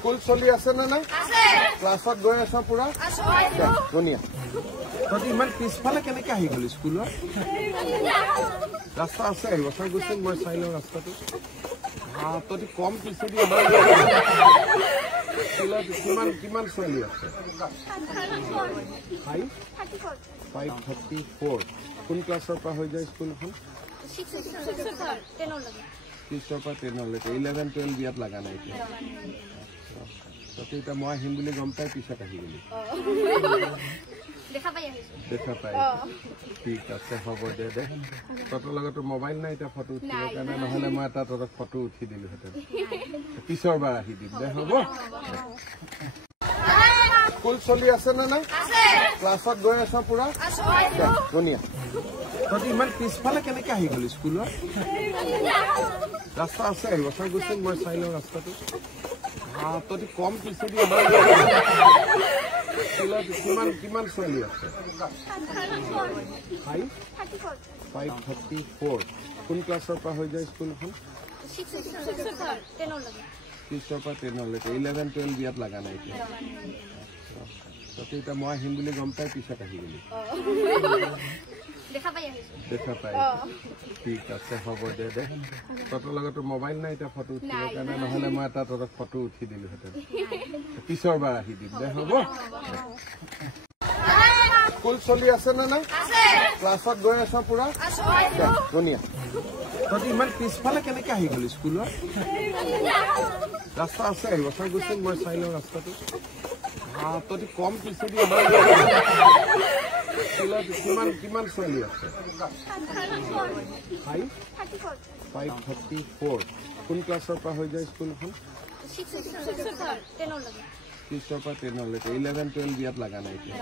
School চলি আছে না নাই? ক্লাছত গৈ আছ পুৰা? ধুনীয়া। তই ইমান পিছফালে কেনেকে আহি গলি স্কুলত? ৰাস্তা আছে আহিবচোন গৈছিল মই চাই লওঁ ৰাস্তাটো। তই কম পিছেদি স্কুলত কিমান ছোৱালী আছে? 534। কোন ক্লাছৰ পৰা হৈ যায় স্কুলখন? 6ৰ পৰা 10লৈকে। 11-12 বিয়াত লগা নাই এতিয়া। তই এতিয়া মই আহিম বুলি গম পাই পিছত আহি গলি? দেখা পাই। ঠিক আছে হ'ব দে। তহঁতৰ লগতো মোবাইল নাই এতিয়া ফটো উঠিবৰ কাৰণে, নহলে মই এটা তহঁতক ফটো উঠি দিলোহেঁতেন। পিছৰ বাৰ আহি দিম দে হ'ব। স্কুল চলি আছে না নাই? ক্লাছত গৈ আছ পুৰা? ধুনীয়া। তই ইমান পিছফালে কেনেকে আহি গলি স্কুলত? ৰাস্তা আছে আহিবচোন গৈছিল মই চাই লওঁ ৰাস্তাটো। তই কম পিছেদি স্কুলত কিমান ছোৱালী আছে? 534। কোন ক্লাছৰ পৰা হৈ যায় স্কুলখন? 6ৰ পৰা 10লৈকে। 11-12 বিয়াত লগা নাই এতিয়া। তই এতিয়া মই আহিম বুলি গম পাই পিছত আহি গলি? দেখা পাই। ঠিক আছে হ'ব দে। তহঁতৰ লগতো মোবাইল নাই এতিয়া ফটো উঠিবৰ কাৰণে, নহলে মই এটা তহঁতক ফটো উঠি দিলোহেঁতেন। পিছৰ বাৰ আহি দিম দে হ'ব। স্কুল চলি আছে না নাই? ক্লাছত গৈ আছ পুৰা? ধুনীয়া। তই ইমান পিছফালে কেনেকে আহি গলি স্কুলত? ৰাস্তা আছে আহিবচোন গৈছিল মই চাই লওঁ ৰাস্তাটো। তই কম পিছেদি স্কুলত কিমান ছোৱালী আছে? 534। কোন ক্লাছৰ পৰা হৈ যায় স্কুলখন? 6ৰ পৰা 10লৈকে। 11-12 বিয়াত লগা নাই এতিয়া।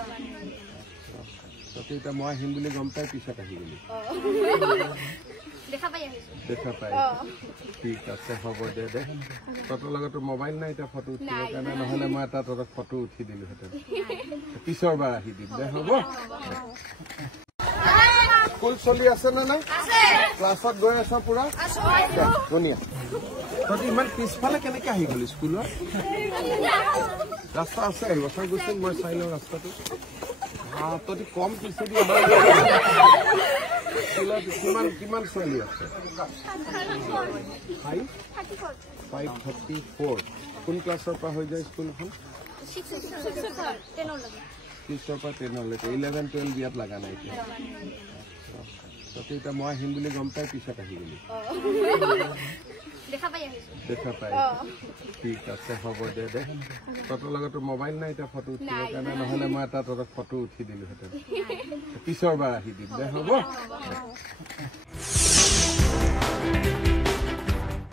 তই এতিয়া মই আহিম বুলি গম পাই পিছত আহি গলি? দেখা পাই। ঠিক আছে হ'ব দে। তহঁতৰ লগতো মোবাইল নাই এতিয়া ফটো উঠিবৰ কাৰণে, নহলে মই এটা তহঁতক ফটো উঠি দিলোহেঁতেন। পিছৰ বাৰ আহি দিম দে হ'ব। স্কুল চলি আছে না নাই? ক্লাছত গৈ আছ পুৰা? ধুনীয়া। তই ইমান পিছফালে কেনেকে আহি গলি স্কুলত? ৰাস্তা আছে আহিবচোন গৈছিল মই চাই লওঁ ৰাস্তাটো। তই কম পিছেদি স্কুলত কিমান ছোৱালী আছে? 534। কোন ক্লাছৰ পৰা হৈ যায় স্কুলখন? 6ৰ পৰা 10লৈকে। 11-12 বিয়াত লগা নাই এতিয়া। তই এতিয়া মই আহিম বুলি গম পাই পিছত আহি গলি? দেখা পাই। ঠিক আছে হ'ব দে। তহঁতৰ লগতো মোবাইল নাই এতিয়া ফটো উঠিবৰ কাৰণে, নহলে মই এটা তহঁতক ফটো উঠি দিলোহেঁতেন। পিছৰ বাৰ আহি দিম দে হ'ব।